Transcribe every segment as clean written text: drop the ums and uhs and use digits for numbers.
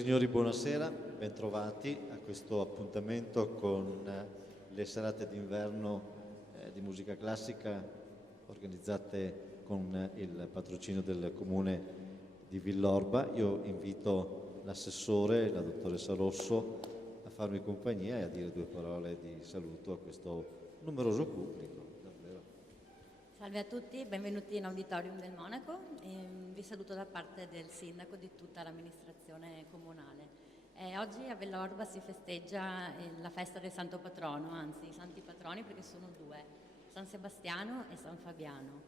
signori, buonasera, bentrovati a questo appuntamento con le serate d'inverno di musica classica organizzate con il patrocinio del comune di Villorba. Io invito l'assessore, la dottoressa Rosso, a farmi compagnia e a dire due parole di saluto a questo numeroso pubblico. Salve a tutti, benvenuti in Auditorium del Monaco. Vi saluto da parte del sindaco e di tutta l'amministrazione comunale. Oggi a Villorba si festeggia la festa del santo patrono, anzi i santi patroni perché sono due, San Sebastiano e San Fabiano.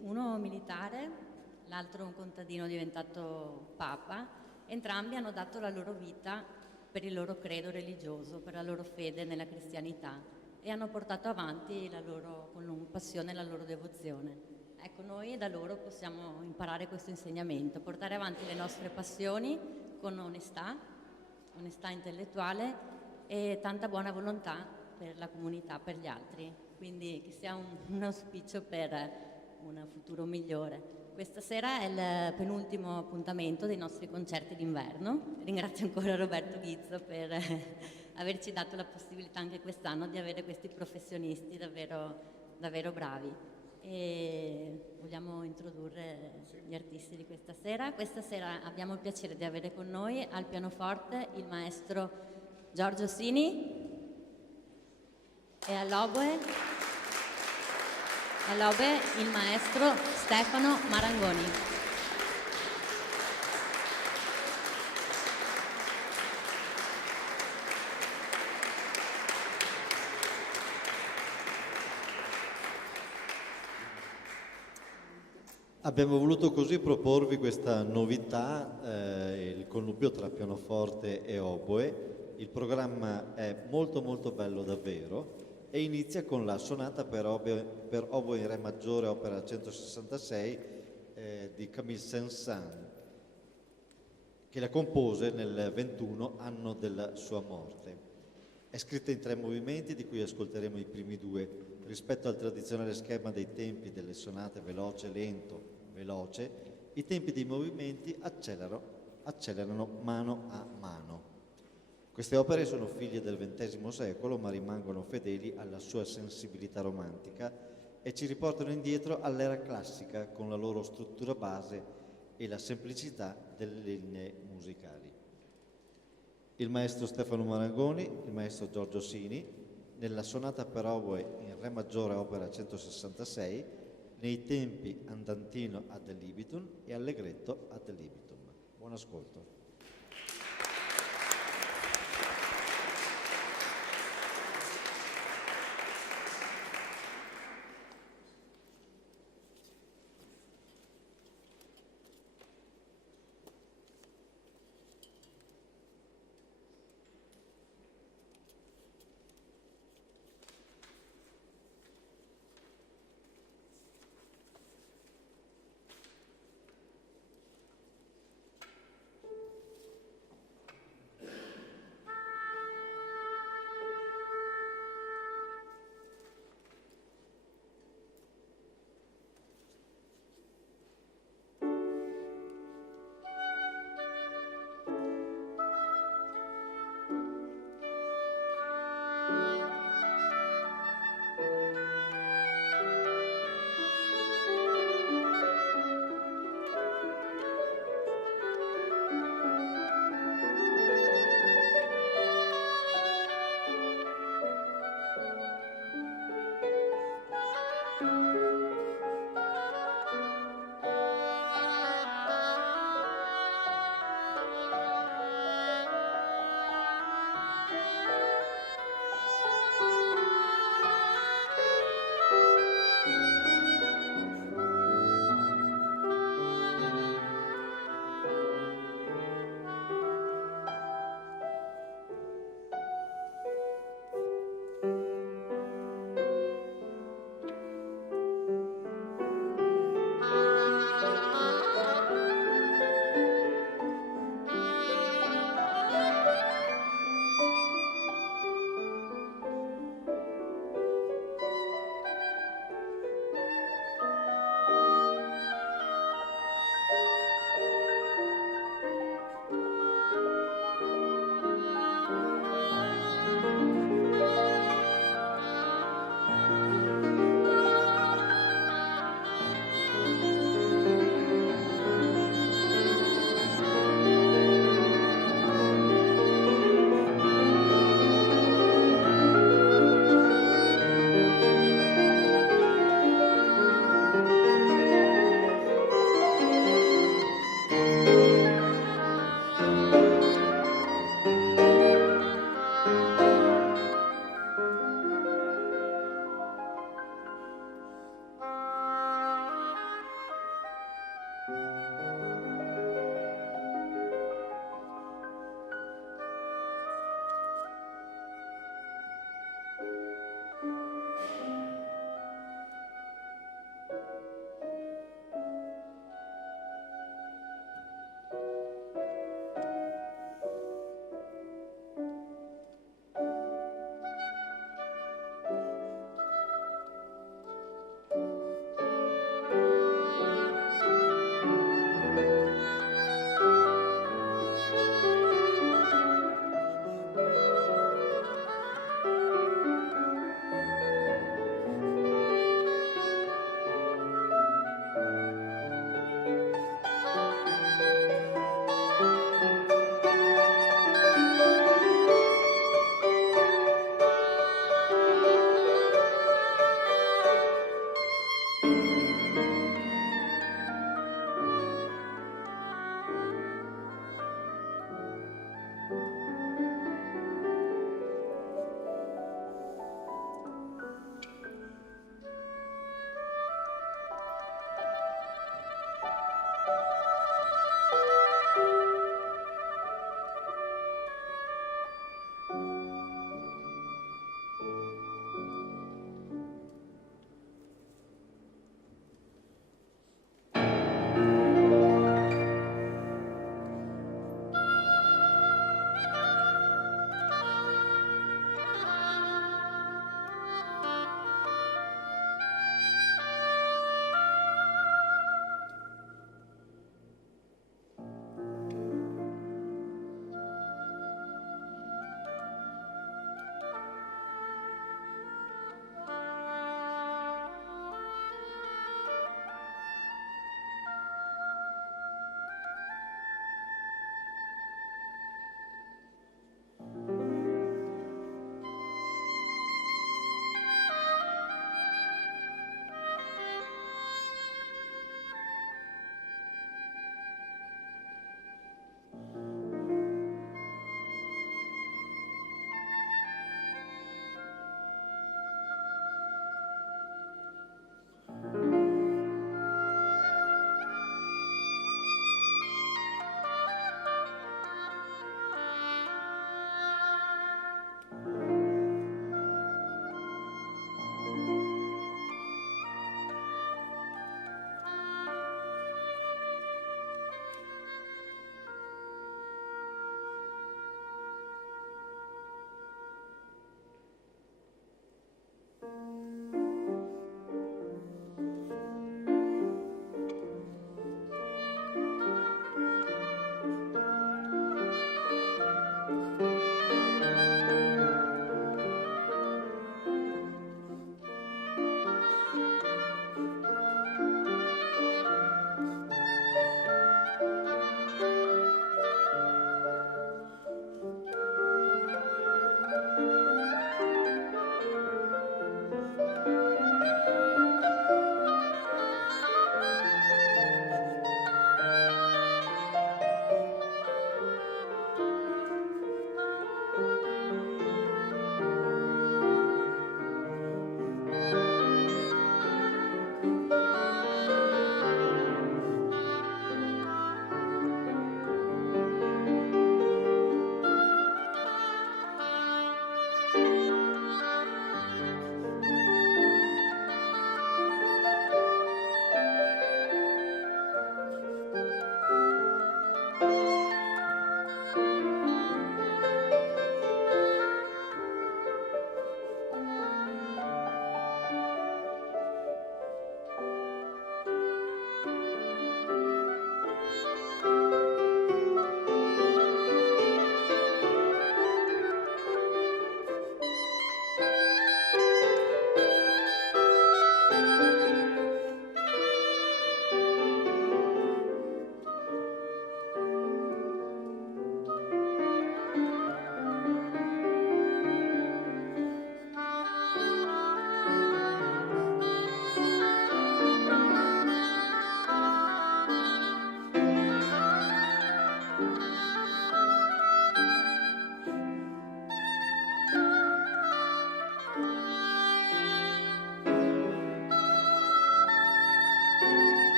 Uno militare, l'altro un contadino diventato papa. Entrambi hanno dato la loro vita per il loro credo religioso, per la loro fede nella cristianità, e hanno portato avanti con passione la loro devozione. Ecco, noi da loro possiamo imparare questo insegnamento, portare avanti le nostre passioni con onestà intellettuale e tanta buona volontà per la comunità, per gli altri. Quindi che sia un auspicio per un futuro migliore. Questa sera è il penultimo appuntamento dei nostri concerti d'inverno. Ringrazio ancora Roberto Ghizzo per averci dato la possibilità anche quest'anno di avere questi professionisti davvero bravi. E vogliamo introdurre gli artisti di questa sera. Questa sera abbiamo il piacere di avere con noi al pianoforte il maestro Giorgio Sini e all'oboe il maestro Stefano Marangoni. Abbiamo voluto così proporvi questa novità, il connubio tra pianoforte e oboe. Il programma è molto bello davvero e inizia con la sonata per oboe in re maggiore, opera 166 di Camille Saint-Saëns, che la compose nel 21 anno della sua morte. È scritta in 3 movimenti, di cui ascolteremo i primi 2. Rispetto al tradizionale schema dei tempi delle sonate veloce, lento, veloce, i tempi dei movimenti accelerano mano a mano. Queste opere sono figlie del XX secolo, ma rimangono fedeli alla sua sensibilità romantica e ci riportano indietro all'era classica con la loro struttura base e la semplicità delle linee musicali. Il maestro Stefano Marangoni, il maestro Giorgio Sini, nella sonata per oboe in re maggiore opera 166, nei tempi andantino ad libitum e allegretto ad libitum. Buon ascolto.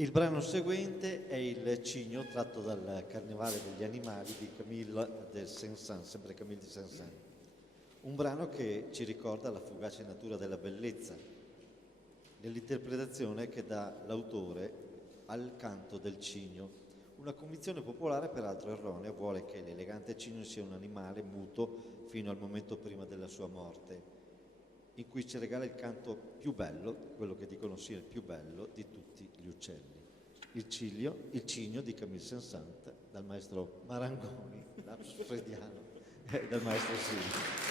Il brano seguente è il Cigno, tratto dal Carnevale degli Animali di Camille de Saint-Saëns, sempre Camille de Saint-Saëns. Un brano che ci ricorda la fugace natura della bellezza, nell'interpretazione che dà l'autore al canto del cigno. Una convinzione popolare, peraltro erronea, vuole che l'elegante cigno sia un animale muto fino al momento prima della sua morte, in cui ci regala il canto più bello, quello che dicono sia il più bello di tutti gli uccelli. Il Cigno di Camille Saint-Saëns, dal maestro Marangoni, lapsus freudiano, e dal maestro Silvio.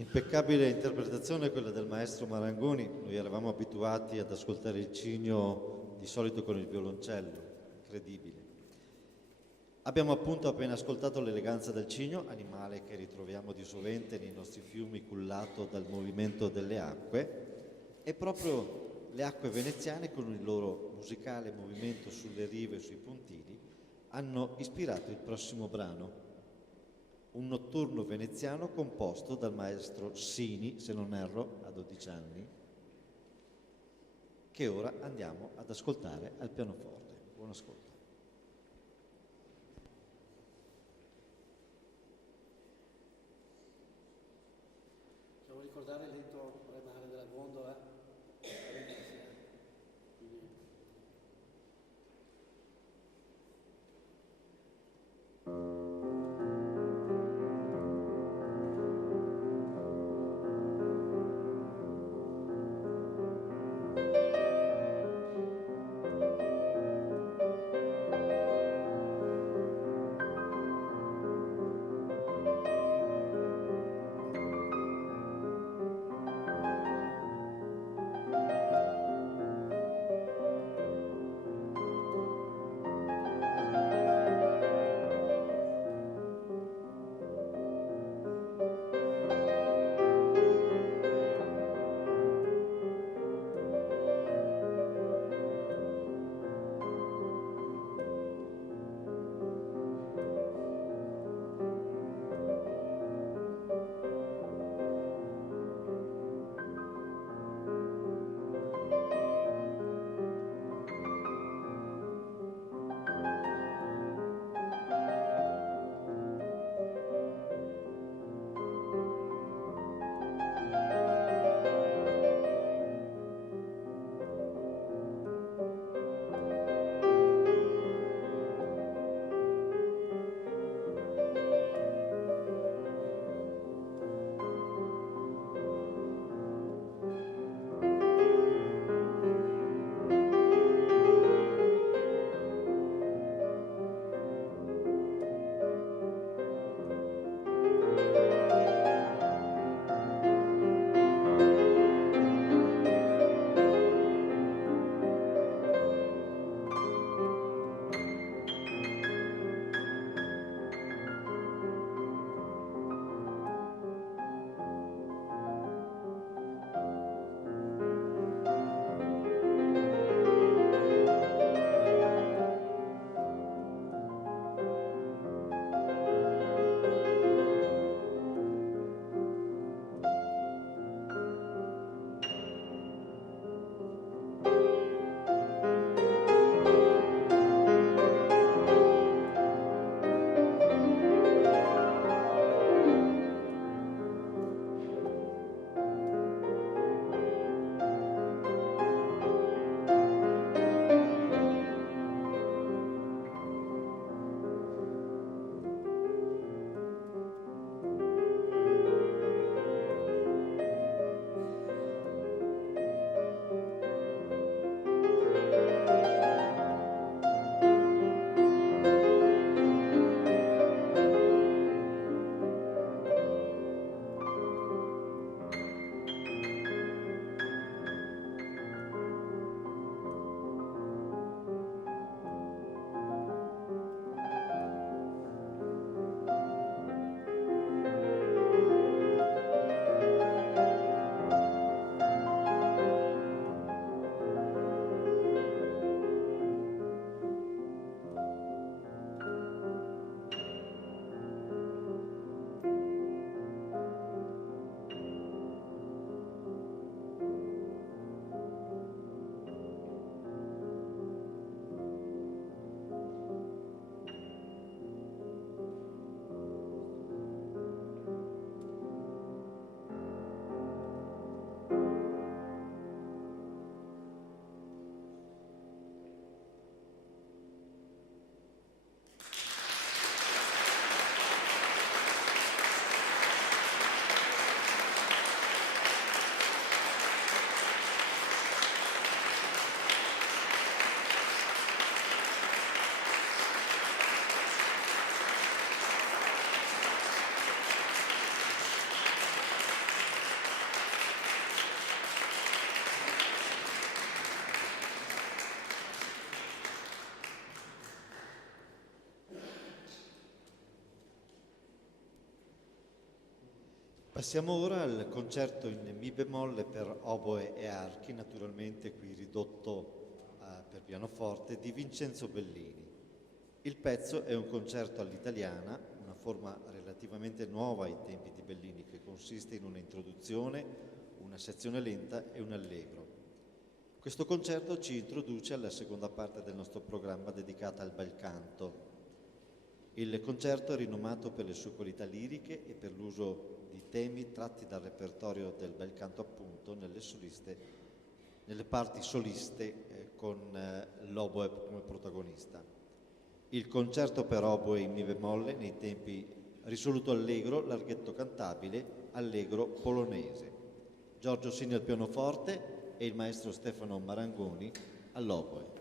Impeccabile interpretazione quella del maestro Marangoni. Noi eravamo abituati ad ascoltare il Cigno di solito con il violoncello, incredibile. Abbiamo appunto appena ascoltato l'eleganza del Cigno, animale che ritroviamo di sovente nei nostri fiumi cullato dal movimento delle acque, e proprio le acque veneziane con il loro musicale movimento sulle rive e sui pontili hanno ispirato il prossimo brano, un notturno veneziano composto dal maestro Sini, se non erro, a 12 anni, che ora andiamo ad ascoltare al pianoforte. Buon ascolto. Devo ricordare il lento remare della gondola. Passiamo ora al concerto in Mi bemolle per oboe e archi, naturalmente qui ridotto per pianoforte, di Vincenzo Bellini. Il pezzo è un concerto all'italiana, una forma relativamente nuova ai tempi di Bellini, che consiste in un'introduzione, una sezione lenta e un allegro. Questo concerto ci introduce alla seconda parte del nostro programma dedicata al bel canto. Il concerto è rinomato per le sue qualità liriche e per l'uso di temi tratti dal repertorio del bel canto, appunto, nelle parti soliste con l'oboe come protagonista. Il concerto per oboe in mi bemolle nei tempi risoluto allegro, larghetto cantabile, allegro polonese. Giorgio Sini al pianoforte e il maestro Stefano Marangoni all'oboe.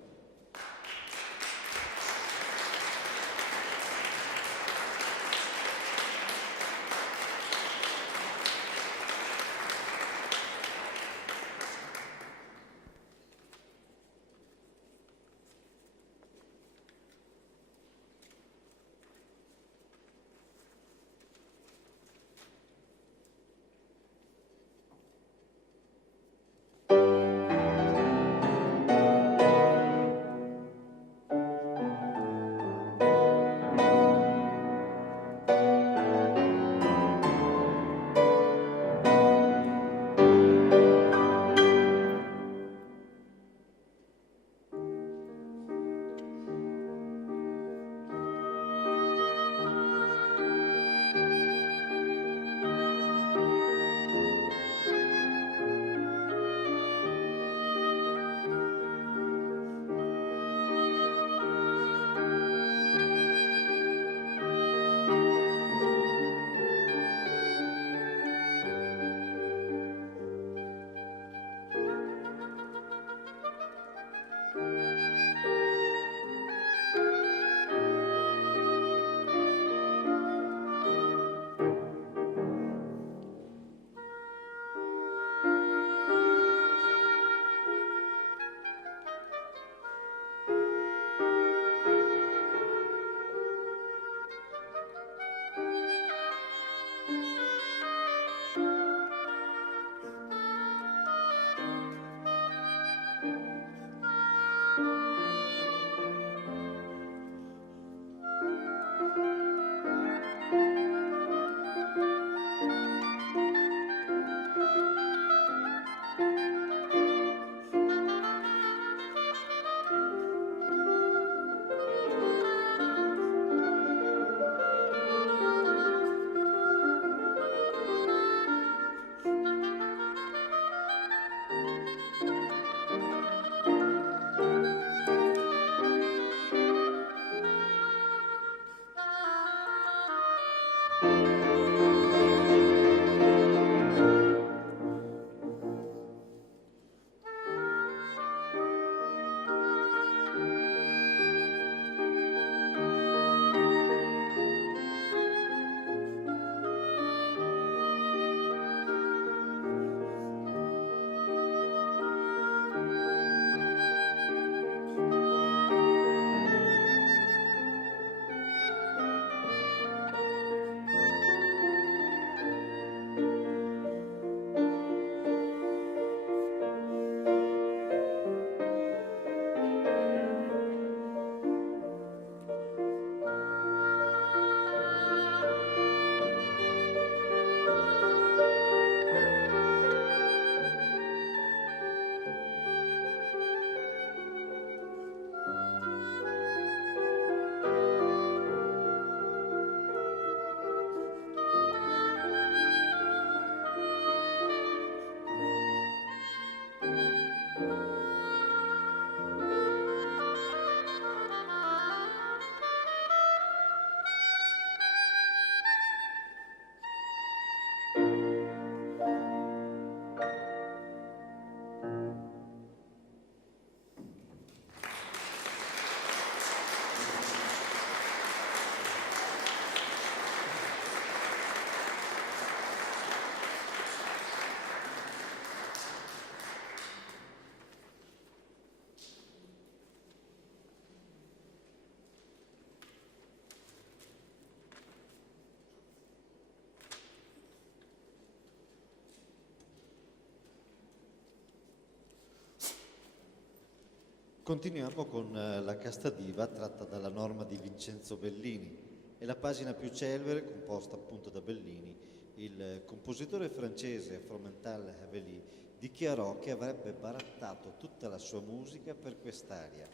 Continuiamo con la casta diva tratta dalla norma di Vincenzo Bellini. È la pagina più celebre, composta appunto da Bellini. Il compositore francese Fromental Haveli dichiarò che avrebbe barattato tutta la sua musica per quest'aria.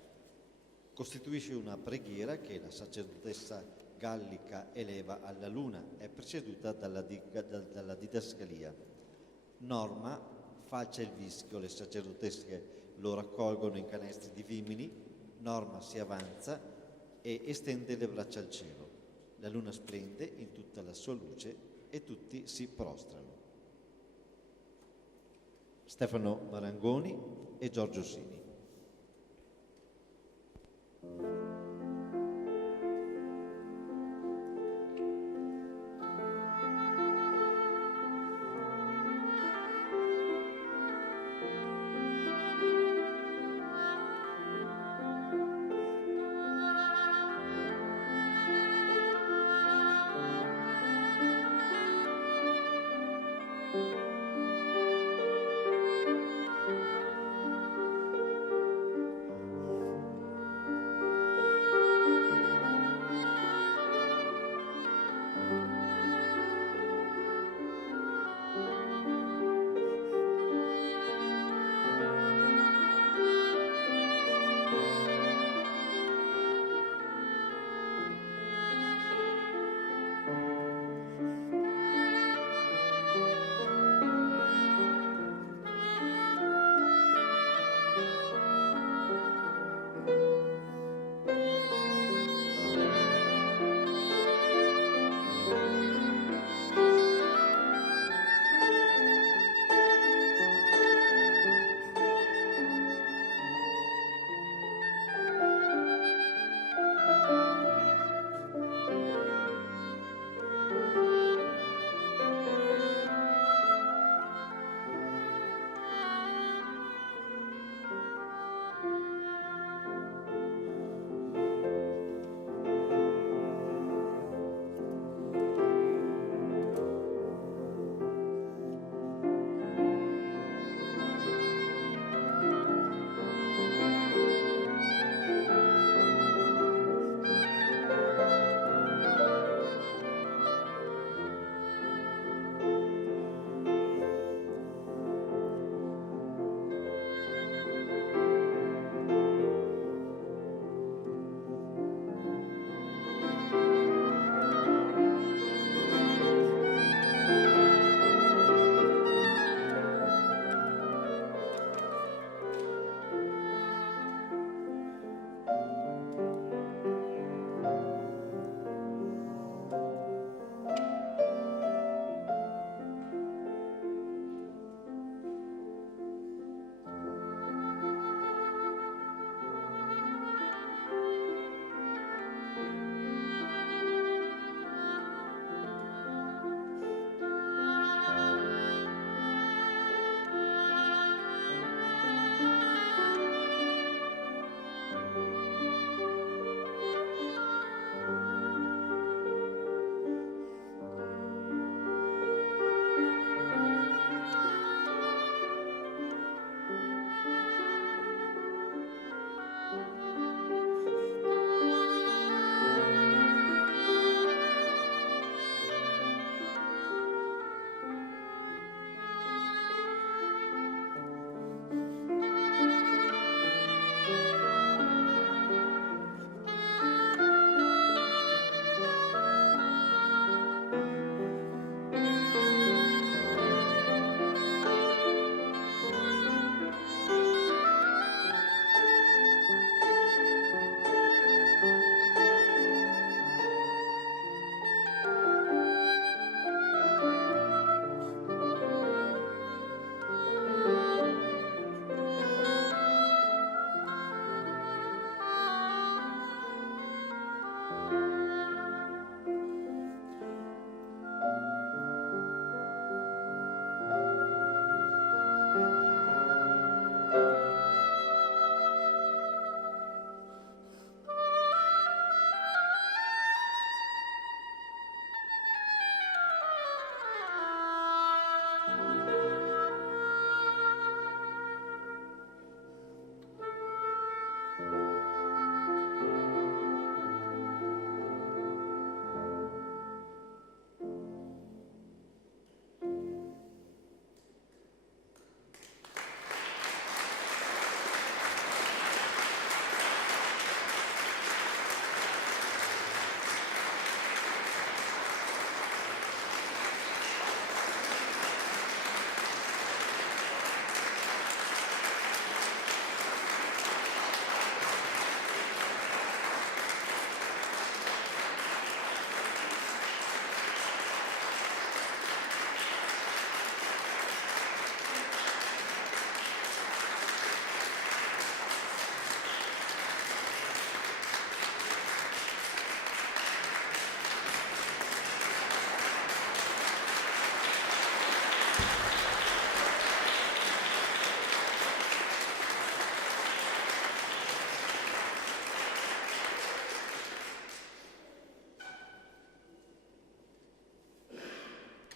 Costituisce una preghiera che la sacerdotessa gallica eleva alla luna, è preceduta dalla didascalia. Norma falcia il vischio, le sacerdotesse lo raccolgono in canestri di vimini. Norma si avanza e estende le braccia al cielo. La luna splende in tutta la sua luce e tutti si prostrano. Stefano Marangoni e Giorgio Sini.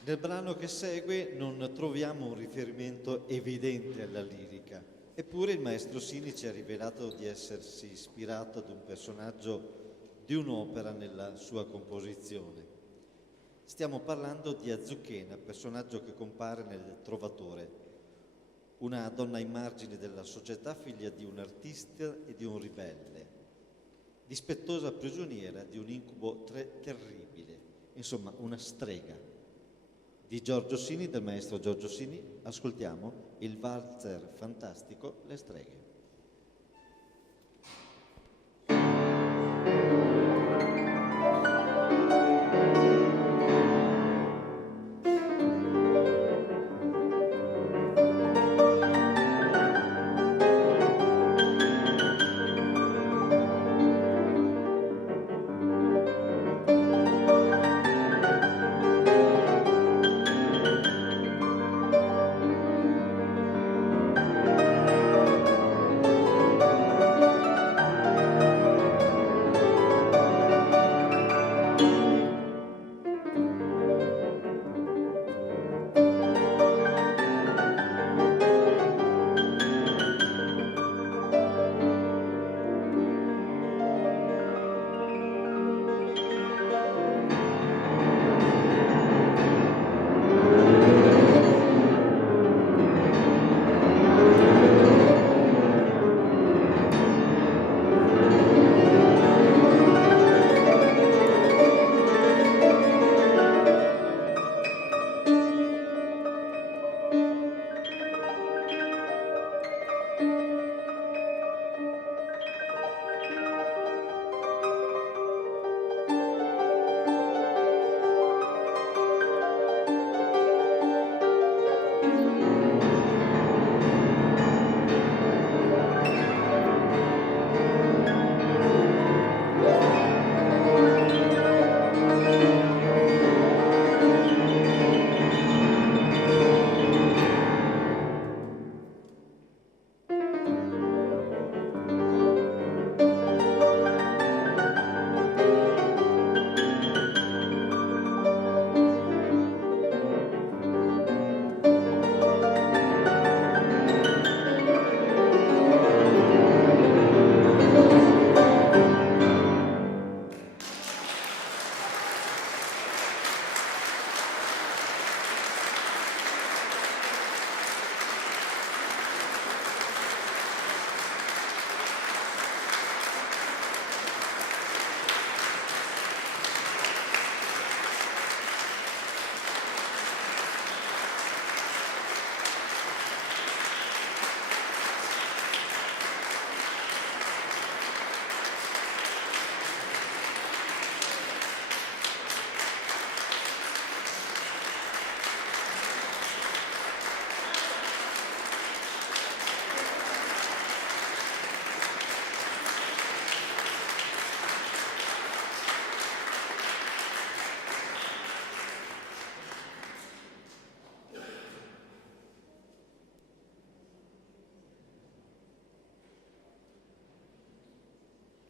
Nel brano che segue non troviamo un riferimento evidente alla lirica, eppure il maestro Sini ci ha rivelato di essersi ispirato ad un personaggio di un'opera nella sua composizione. Stiamo parlando di Azuchena, personaggio che compare nel Trovatore, una donna ai margini della società, figlia di un artista e di un ribelle, dispettosa prigioniera di un incubo terribile, insomma una strega. Di Giorgio Sini, del maestro Giorgio Sini, ascoltiamo il valzer fantastico Le streghe.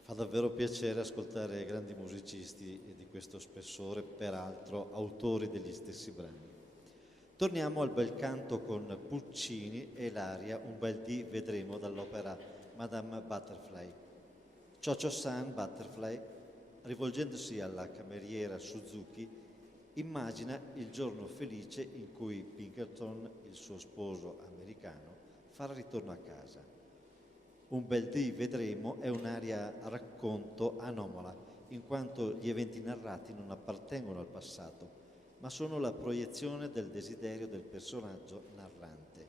Fa davvero piacere ascoltare grandi musicisti di questo spessore, peraltro autori degli stessi brani. Torniamo al bel canto con Puccini e l'aria Un bel dì vedremo dall'opera Madame Butterfly. Chocho-san Butterfly, rivolgendosi alla cameriera Suzuki, immagina il giorno felice in cui Pinkerton, il suo sposo americano, farà ritorno a casa. Un bel dì vedremo è un'aria a racconto anomala, in quanto gli eventi narrati non appartengono al passato, ma sono la proiezione del desiderio del personaggio narrante.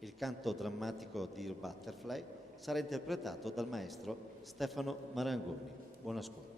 Il canto drammatico di Butterfly sarà interpretato dal maestro Stefano Marangoni. Buon ascolto.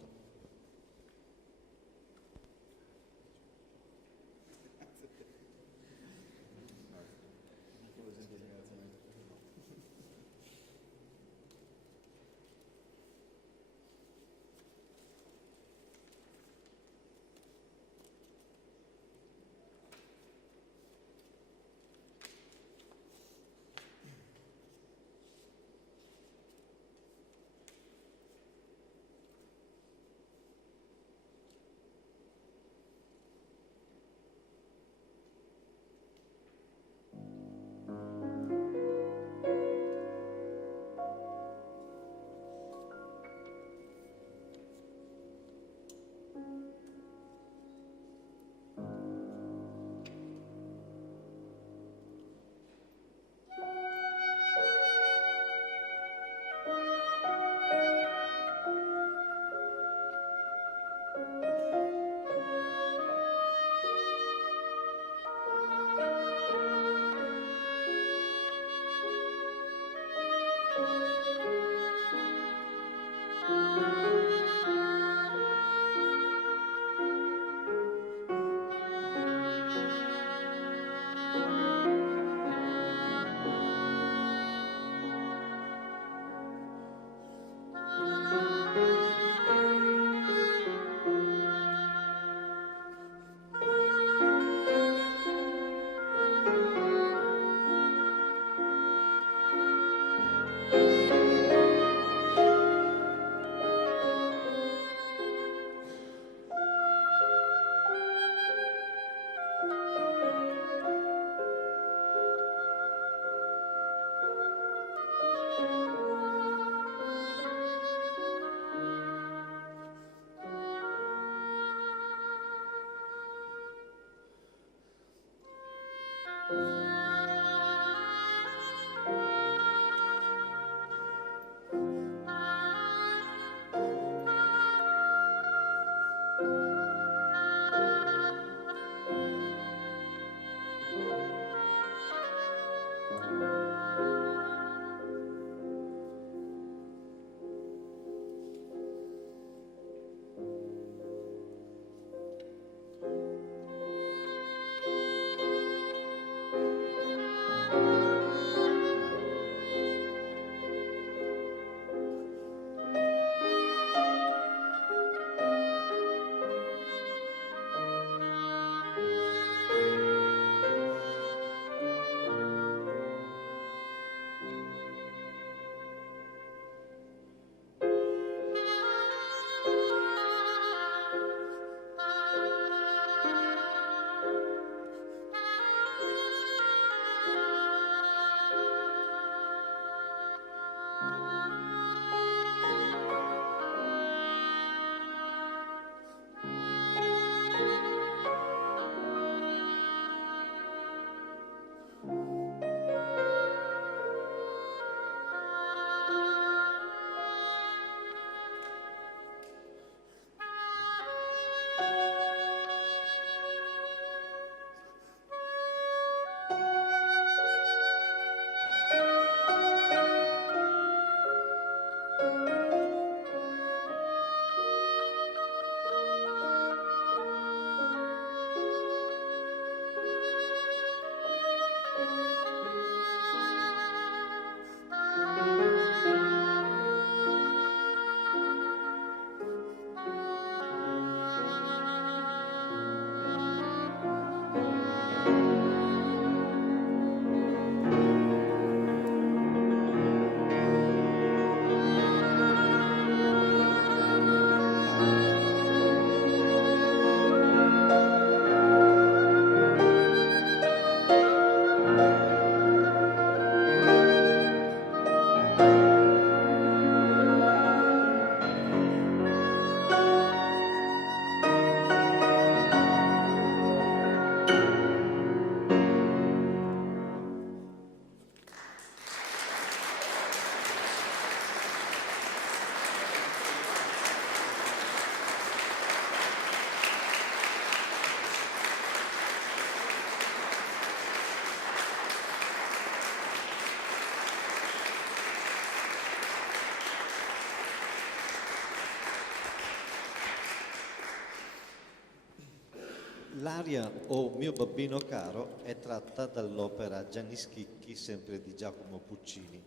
L'aria "O mio babbino caro" è tratta dall'opera Gianni Schicchi, sempre di Giacomo Puccini.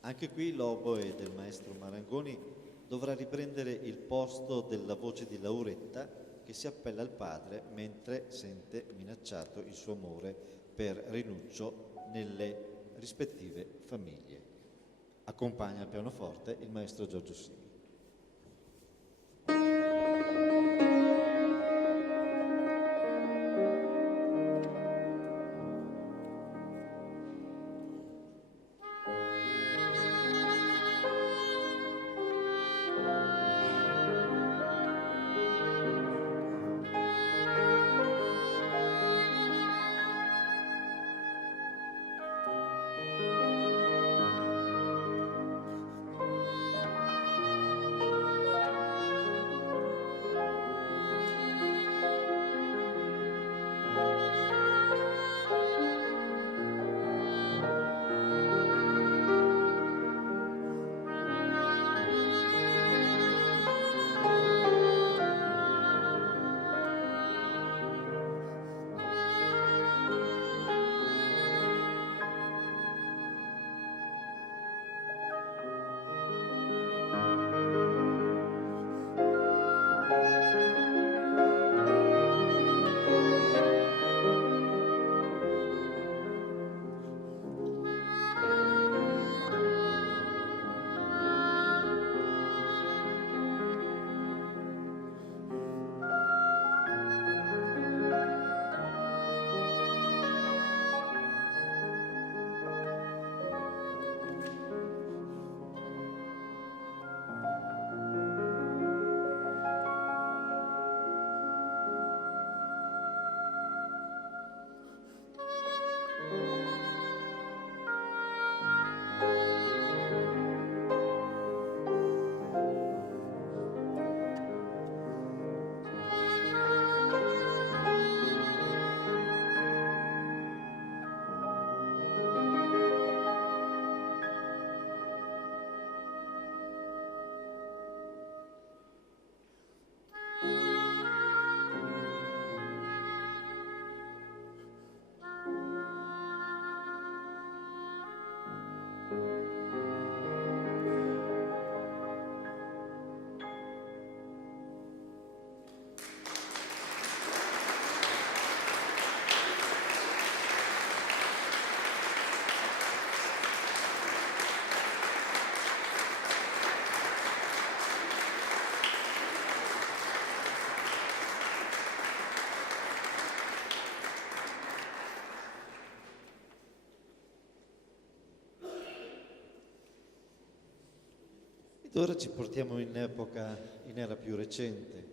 Anche qui l'oboe del maestro Marangoni dovrà riprendere il posto della voce di Lauretta, che si appella al padre mentre sente minacciato il suo amore per Rinuccio nelle rispettive famiglie. Accompagna al pianoforte il maestro Giorgio Simi. Ed ora ci portiamo in era più recente.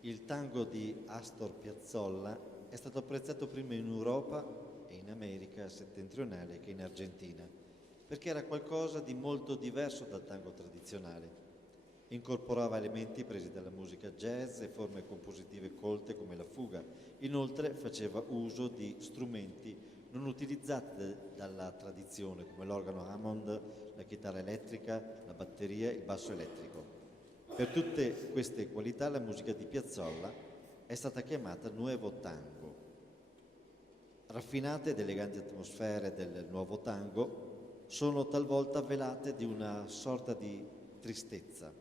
Il tango di Astor Piazzolla è stato apprezzato prima in Europa e in America settentrionale che in Argentina, perché era qualcosa di molto diverso dal tango tradizionale. Incorporava elementi presi dalla musica jazz e forme compositive colte come la fuga. Inoltre faceva uso di strumenti non utilizzati dalla tradizione, come l'organo Hammond, la chitarra elettrica, la batteria, il basso elettrico. Per tutte queste qualità la musica di Piazzolla è stata chiamata Nuevo Tango. Raffinate ed eleganti atmosfere del nuovo tango sono talvolta velate di una sorta di tristezza.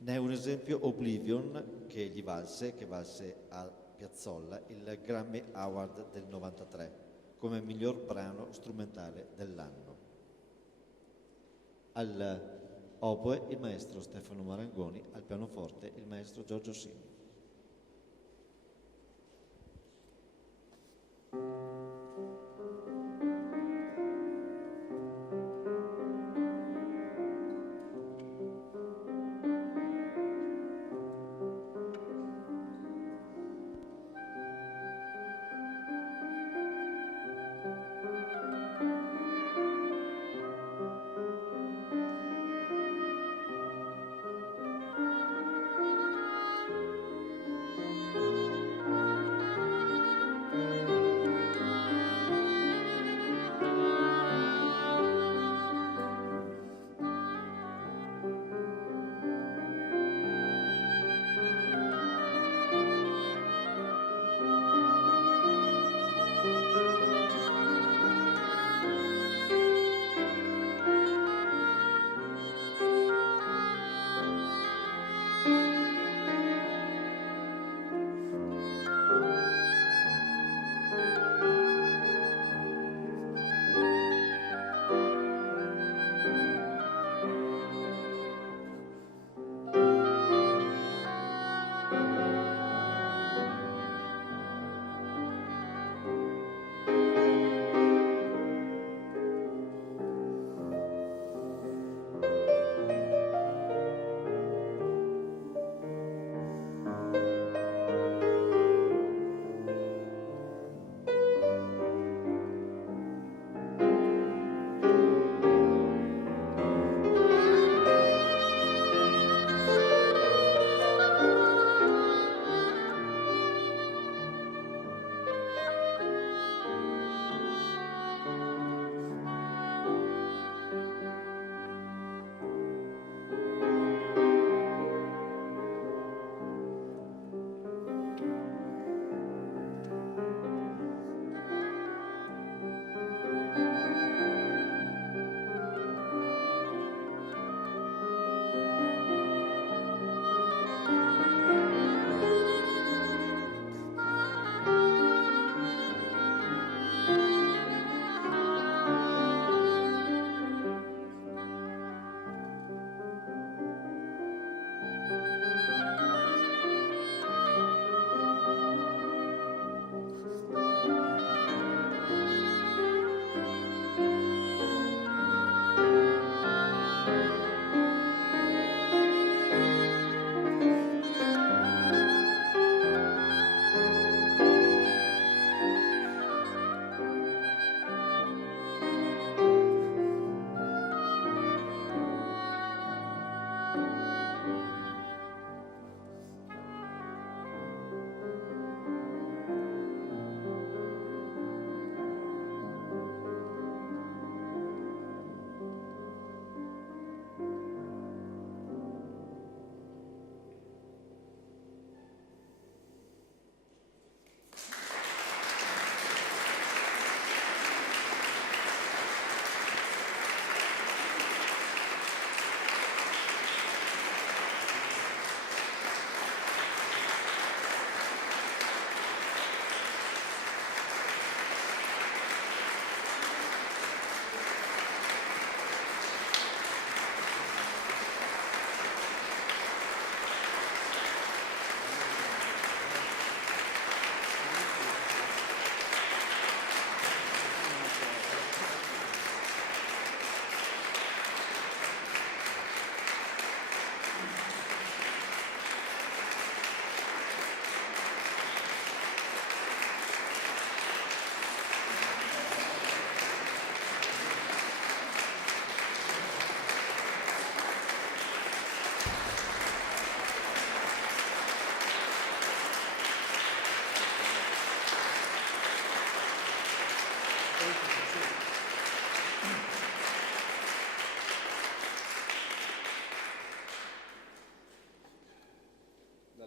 Ne è un esempio Oblivion che valse a Piazzolla il Grammy Award del 93 come miglior brano strumentale dell'anno. Al oboe il maestro Stefano Marangoni, al pianoforte il maestro Giorgio Simi.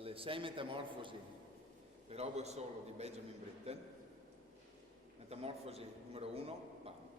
dalle 6 metamorfosi per oboe solo di Benjamin Britten. Metamorfosi numero 1, Pan.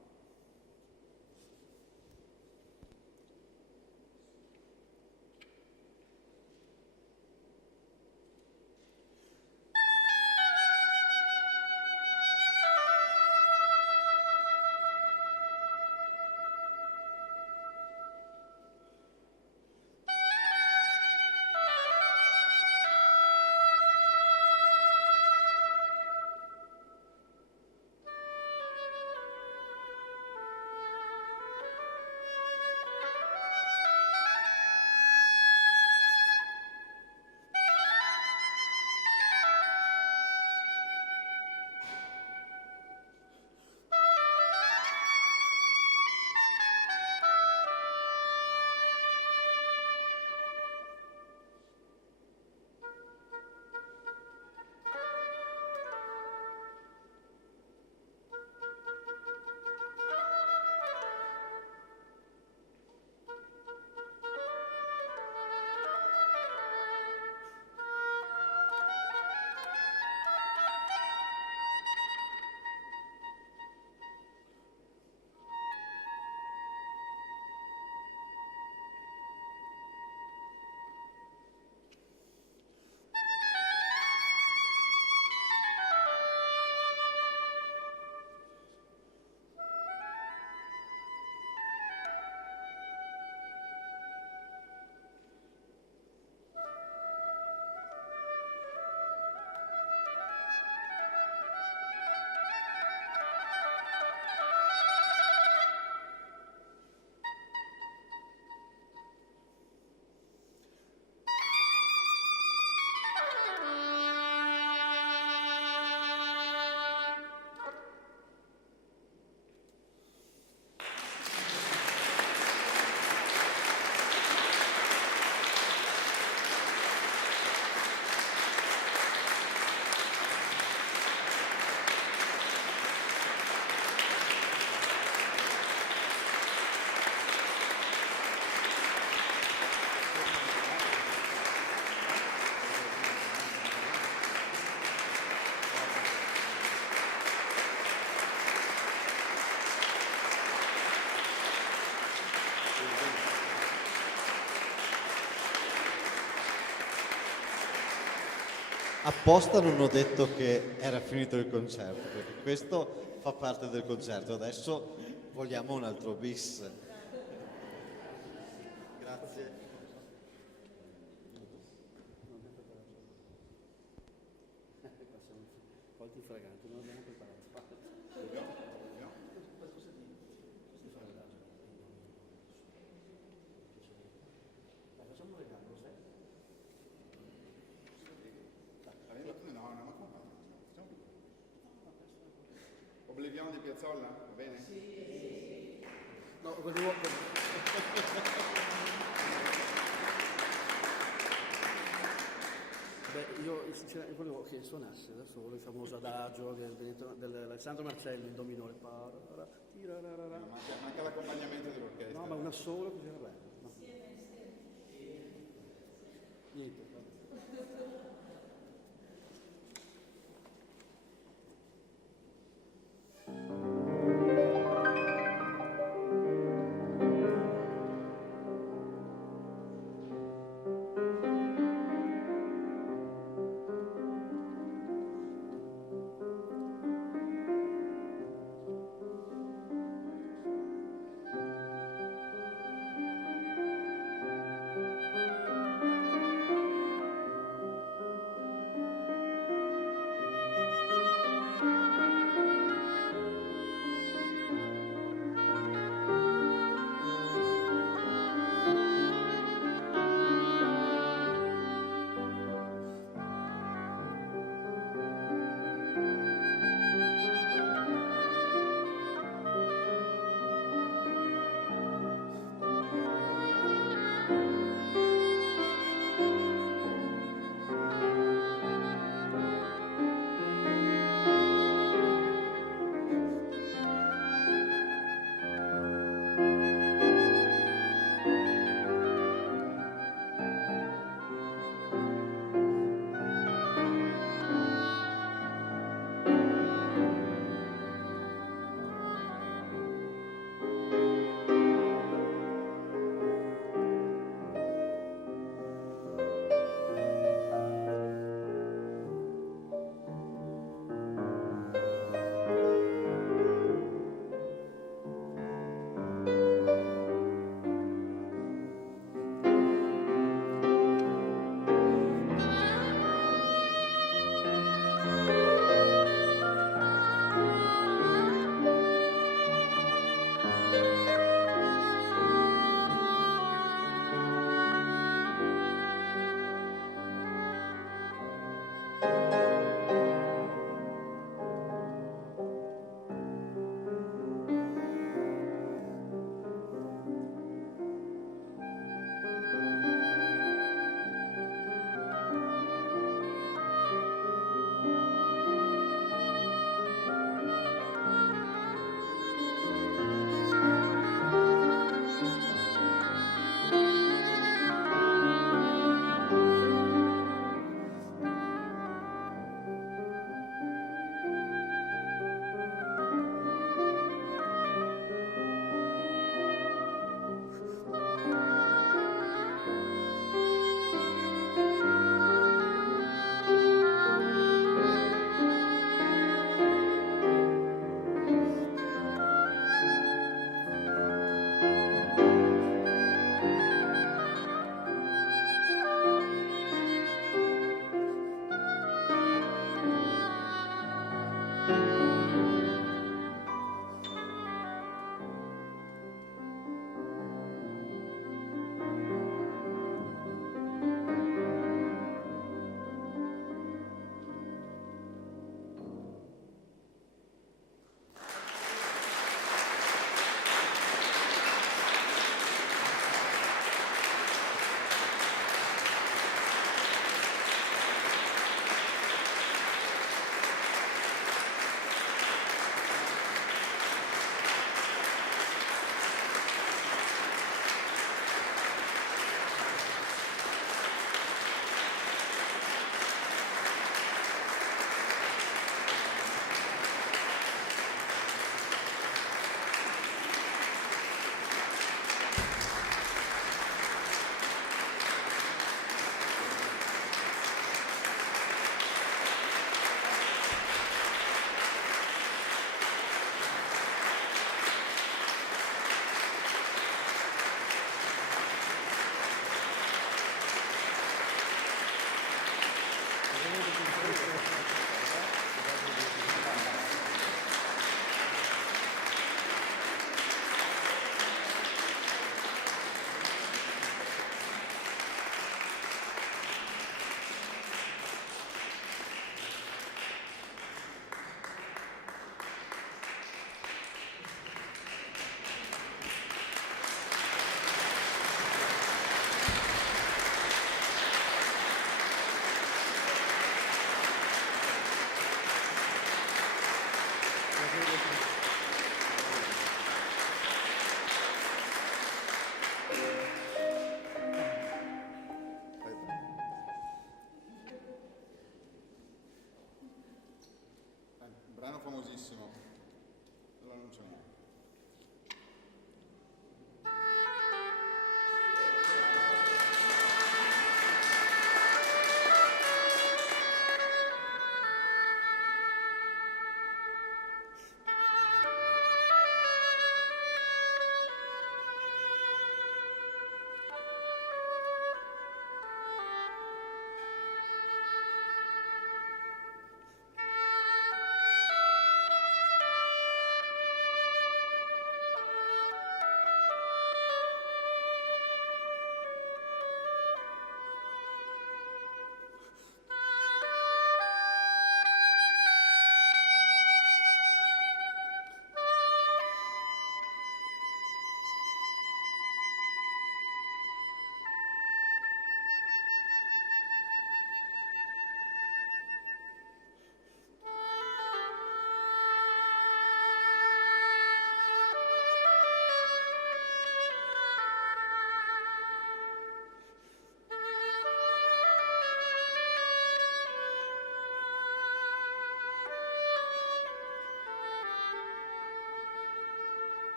Apposta non ho detto che era finito il concerto, perché questo fa parte del concerto. Adesso vogliamo un altro bis. Grazie. Colti fraganti, non abbiamo preparato. Facciamo un regalo, sai? No, Oblivion di Piazzolla, va bene? Sì. No, volevo... Beh, io sinceramente volevo che suonasse da solo il famoso adagio dell'Alessandro Marcelli in do minore. Manca l'accompagnamento dell'orchestra. No, ma una sola così era bello. No. Niente.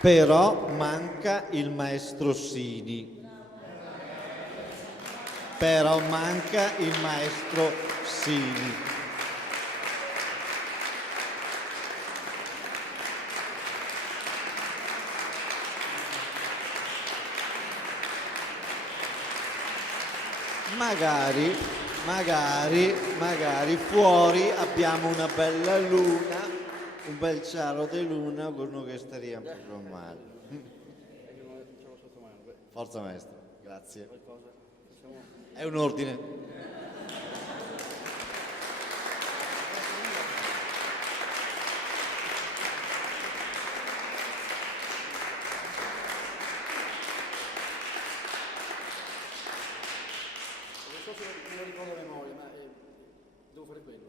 Però manca il maestro Sini. Però manca il maestro Sini. Magari fuori abbiamo una bella luna, un bel cielo di luna, uno che staria proprio male. Ce l'ho sotto mano. Beh, Forza maestro, grazie. qualcosa. Facciamo... È un ordine. Non so se me lo ricordo a memoria, ma devo fare quello.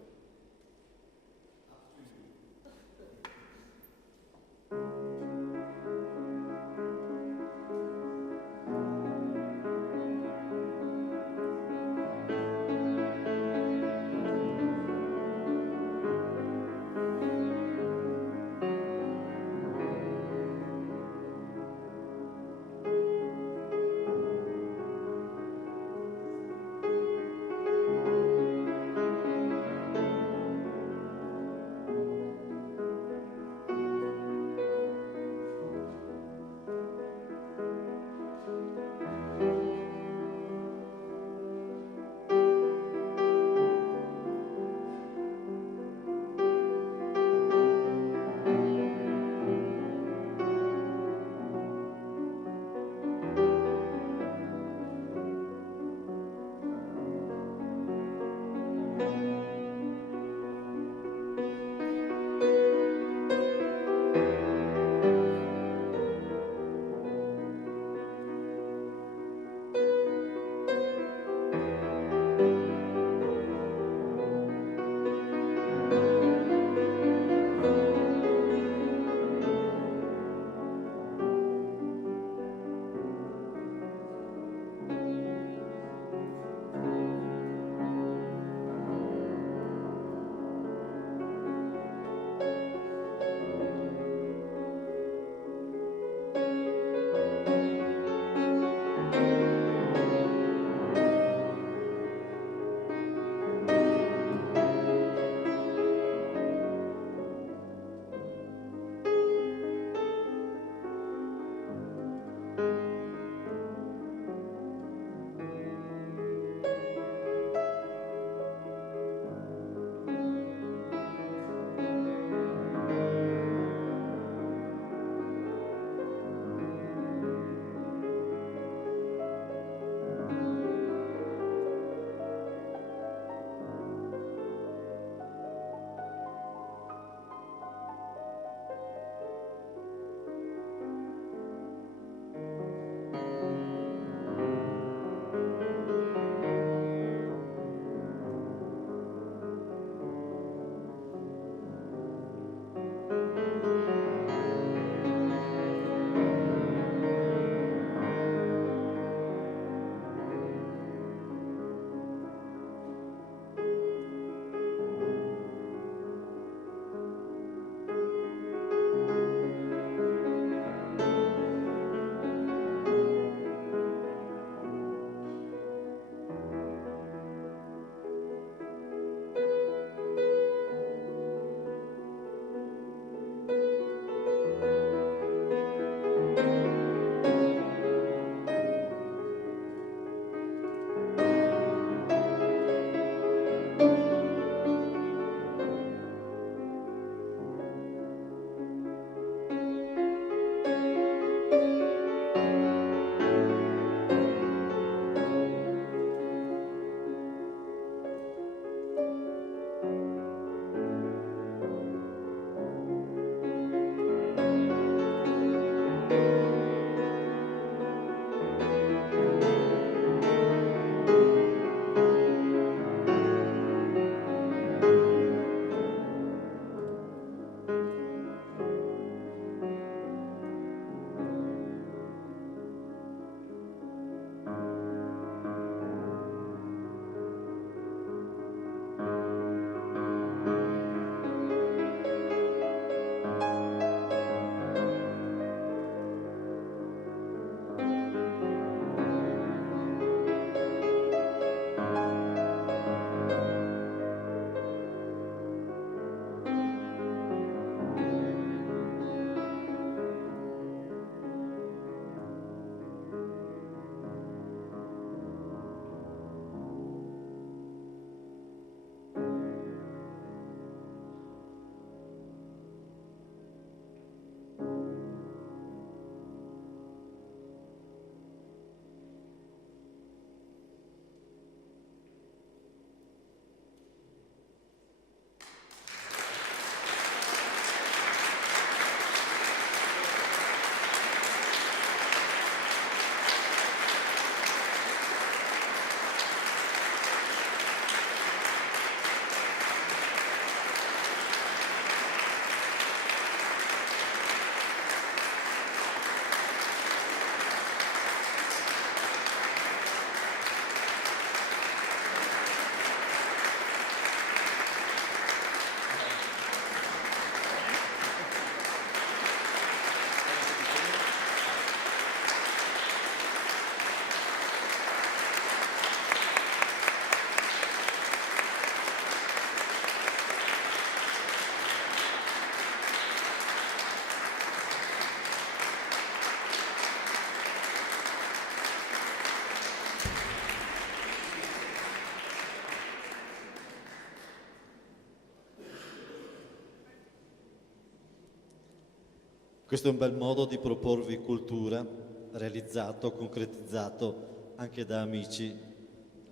Questo è un bel modo di proporvi cultura, realizzato, concretizzato anche da amici.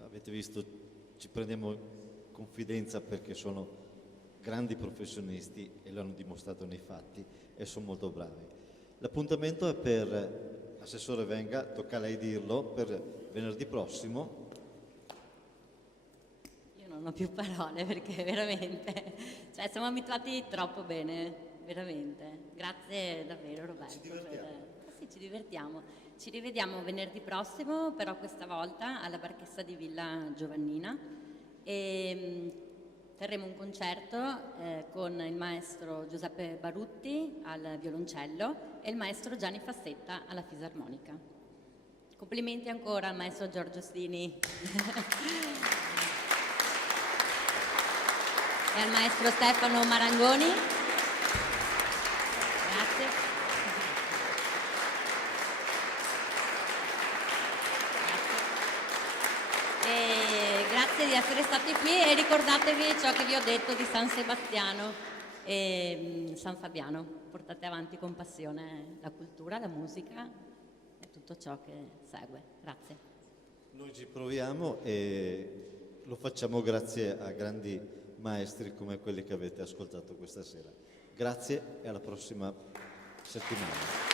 Avete visto, ci prendiamo confidenza perché sono grandi professionisti e l'hanno dimostrato nei fatti e sono molto bravi. L'appuntamento è per, Assessore Venga, tocca a lei dirlo, per venerdì prossimo. Io non ho più parole perché veramente, cioè siamo abituati troppo bene, veramente. Grazie davvero Roberto. Ci divertiamo. Sì, ci divertiamo. Ci rivediamo venerdì prossimo, però questa volta alla Barchessa di Villa Giovannina e terremo un concerto con il maestro Giuseppe Barutti al violoncello e il maestro Gianni Fassetta alla fisarmonica. Complimenti ancora al maestro Giorgio Stini e al maestro Stefano Marangoni. Grazie. E grazie di essere stati qui e ricordatevi ciò che vi ho detto di San Sebastiano e San Fabiano. Portate avanti con passione la cultura, la musica e tutto ciò che segue. Grazie. Noi ci proviamo e lo facciamo grazie a grandi maestri come quelli che avete ascoltato questa sera. Grazie e alla prossima settimana.